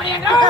Nobody, nobody.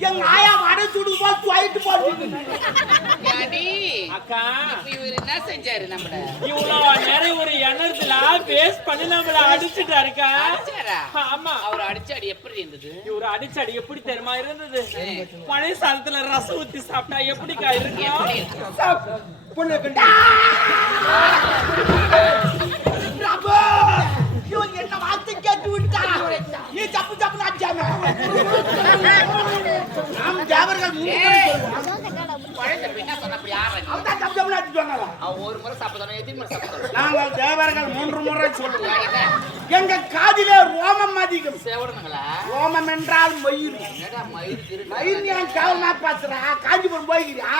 எங்க ஆயா வடை சுடு போல் துவைட்டு போட்டு ஏடி, அக்கா. இவரு என்ன செஞ்சாரு நம்மள? இவ்வளவு நேரம் ஒரு எண்ணத்துல பேஸ் பண்ணி நம்மள அடிச்சுட்டாருக்கா. அடிச்சாரா? ஆமா. அவர் அடிச்ச அடி எப்படி இருந்தது? இவரு அடிச்சடி எப்படி தெரியுமா இருந்தது? பழைய சாதத்துல ரசம் ஊத்தி சாப்பிட்டா எப்படிக்கா? பொண்ணு கண்டா. இவங்க என்ன வார்த்தை கேட்டு விட்டா நீ தப்பு தப்பு அடிச்சாங்க. நாம் ஒரு முறை சாப்பிட்டானோ நாங்கள் தேவர்கள் மூன்று முறை சொல்லுவோம். எங்க காதிலே ரோமம் அதிகம். சேவடனுங்களா ரோமம் என்றால் மயிர் மயிர் ஏன் கேவலமா பேசுறா காஞ்சிபுரம் போய்கிறியா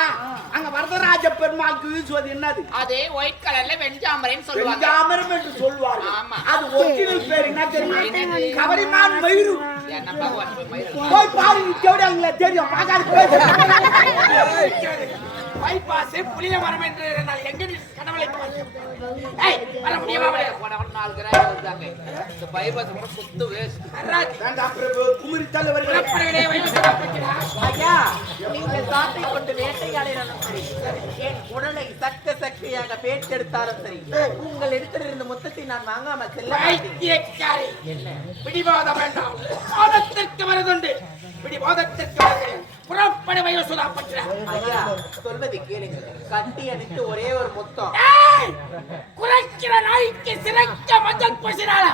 அங்க வரதராஜ பெருமாளுக்கு வீசுவது என்னது? அதே ஒயிட் கலர்ல வெஞ்சாமரைன்னு சொல்லுவாங்க. வெஞ்சாமரம் என்று சொல்வாங்க ஆமா. அது ஒரிஜினல் பேர் என்ன தெரியுமா? கவரிமான் மயிரு என்ன பகவான் போய் மயிர் போய் பாரு நீ தேவடியாங்கள தெரியும் பார்க்காது பைபாஸ் புளிய மரம் என்று நான் எங்க கடவுளை வர முடியுமா போன கூட நாலு கிராம் வருதாங்க இந்த பைபாஸ் கூட சுத்து வேஸ்ட் வேண்டாம் பிரபு குமரி தலைவர்கள் ஐயா நீங்கள் காட்டை கொண்டு வேட்டையாடினாலும் சரி என் உடலை சக்க சக்கையாக பேட்டெடுத்தாலும் சரி உங்கள் இடத்திலிருந்து மொத்தத்தை நான் வாங்காமல் செல்ல பிடிவாதம் வேண்டாம். வாதத்திற்கு வரதுண்டு. பிடிவாதத்திற்கு வருகிறேன். புறப்பட வயோசுதா பற்ற ஐயா சொல்வதை கேளுங்கள். கட்டி அணித்து ஒரே ஒரு முத்தம். குறைக்கிற நாய்க்கு சிறைக்க மஞ்சள் பூசினால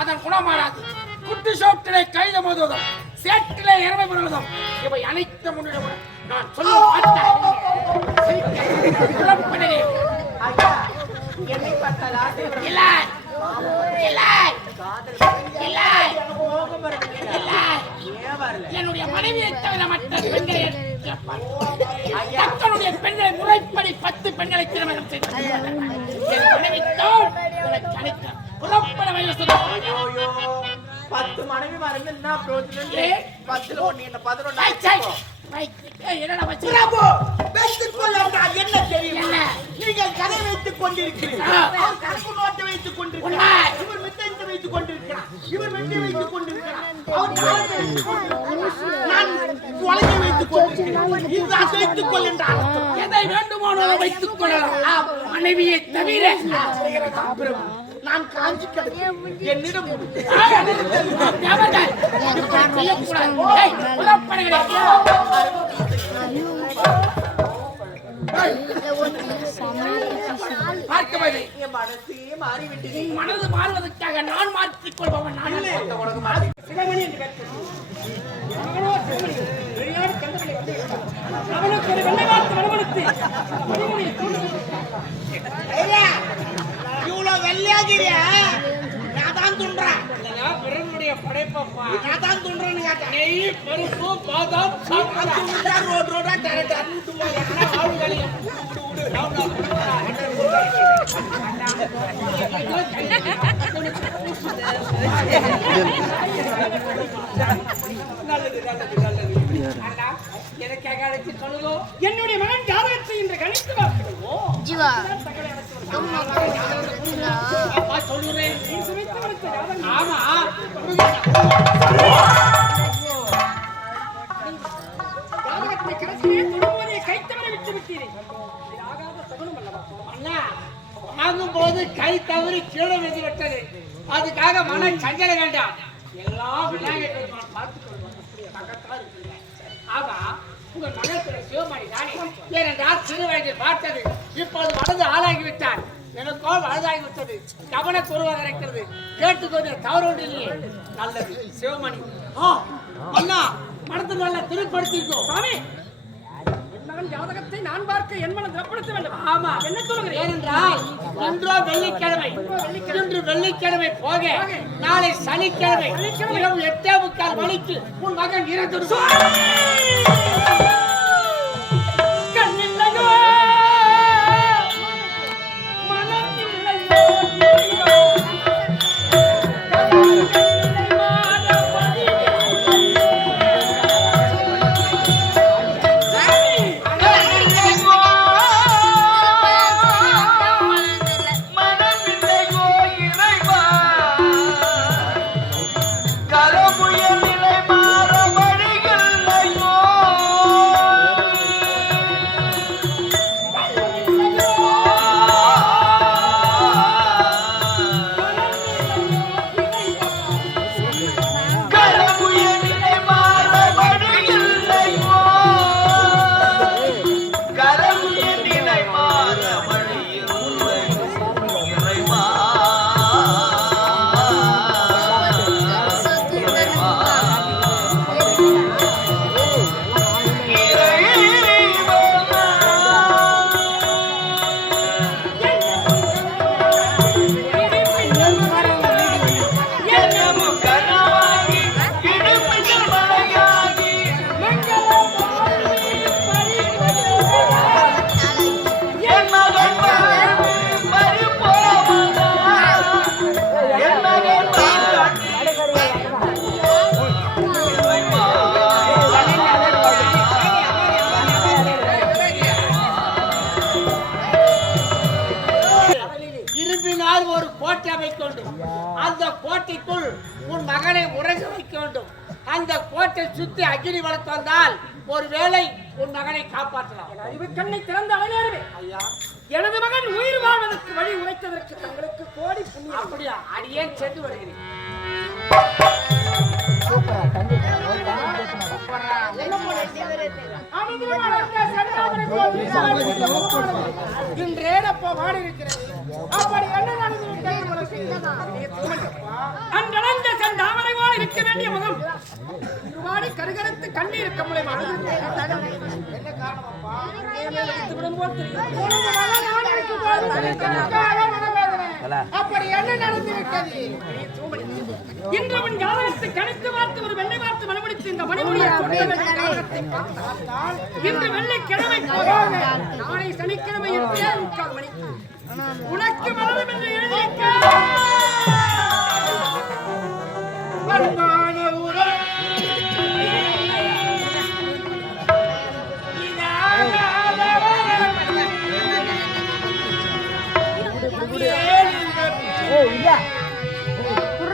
அதன் குணமாறாது. குட்டு சோட்டிலே கைத மோதுவதும் சேற்றிலே இறமை பெறுவதும் இவை அனைத்து முன்னிடம் நான் சொல்ல மாட்டேன். என்னை பார்த்தால் ஆசை. இல்லை. இல்லை. காதல் இல்லை மோகம் வருகிறதா? ஏன் வரல என்னுடைய மனைவியை தவிர மற்ற பெண்களை தங்களுடைய பெண்களை முறைப்படி பத்து பெண்களை திருமணம் செய்து புறப்பட பத்து மனைவி மறந்து என்ன பிரயோஜனம் ஏன்? பத்துல ஒண்ணு என்ன பதினொன்னு என்ன தெரியும்? நீங்கள் கதை வைத்துக் கொண்டிருக்கிறீர்கள். கருப்பு நோட்டை வைத்துக் கொண்டிருக்கிறார். வைத்துக் வெட்டி நான் கொண்டிருக்கிறேன் இது அசைத்துக் கொள் என்ற அர்த்தம் எதை வேண்டுமானாலும் வைத்துக் கொள்ளலாம் மனைவியை தவிர நான் காஞ்சி என்னிடம் செய்யக்கூடாது மனது மாறுவதற்காக நான் மாற்றிக் கொள்பவன் நான் தான் துன்றேன் பிறனுடைய படைப்பப்பா. நான் தான் துன்றேன்னு கேட்டேன் நெய் பருப்பு பாதாம் விட்டா ரோடு ரோடா கணித்து பார்க்கிறேன். சிவா. போது கை தவறி கீழே விழுந்து விட்டது. அதுக்காக மன சஞ்சல வேண்டாம். எல்லாம் விநாயகர் பார்த்துக் ஆமா உங்க மகத்துல சிவமணி தானே? ஏனென்றால் சிறு வயதில் பார்த்தது இப்போது வலது ஆளாகி விட்டார் எனக்கோ வலதாகி விட்டது கவனக்குறைவாக இருக்கிறது. கேட்டுக்கொண்டு தவறு ஒன்று இல்லையே. நல்லது. சிவமணி. ஆ அண்ணா மனத்தில் நல்ல திருப்படுத்திக்கோ சாமி! மகன் ஜாதகத்தை நான் பார்க்க என் மனம் திறப்படுத்த வேண்டும். ஆமா. என்ன சொல்லுகிறேன் ஏனென்றால் இன்றோ வெள்ளிக்கிழமை. இன்று வெள்ளிக்கிழமை. போக நாளை சனிக்கிழமை. இரவு எட்டே முக்கால் மணிக்கு உன் மகன் இறந்து கோட்டைக்குள் உன் மகனை உறங்க வைக்க வேண்டும். அந்த கோட்டை சுத்தி அக்னி வளர்த்து வந்தால் ஒருவேளை உன் மகனை காப்பாற்றலாம். அறிவு கண்ணை திறந்த அழகே ஐயா. எனது மகன் உயிர் வாழ்வதற்கு வழி உரைத்ததற்கு தங்களுக்கு கோடி புண்ணியம். அப்படியா? அடியேன் சென்று வருகிறேன் இன்றேனப்போ வாடி இருக்கிறது அப்படி என்ன நடந்து அன்றளந்த உங்களுக்கு அன்றடைந்த செந்தாமரை போல இருக்க வேண்டிய முகம். திருவாடி கருகரத்து கண்ணீர் கம்மலை அப்படி என்ன நடந்து விட்டது? இன்று அவன் ஜாதகத்தை கணித்து பார்த்து ஒரு வெள்ளை பார்த்து மனமுடித்து இந்த மணிமுடியை இன்று நாளை சனிக்கிழமை எட்டே முக்கால் உனக்கு மரணம்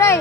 இறை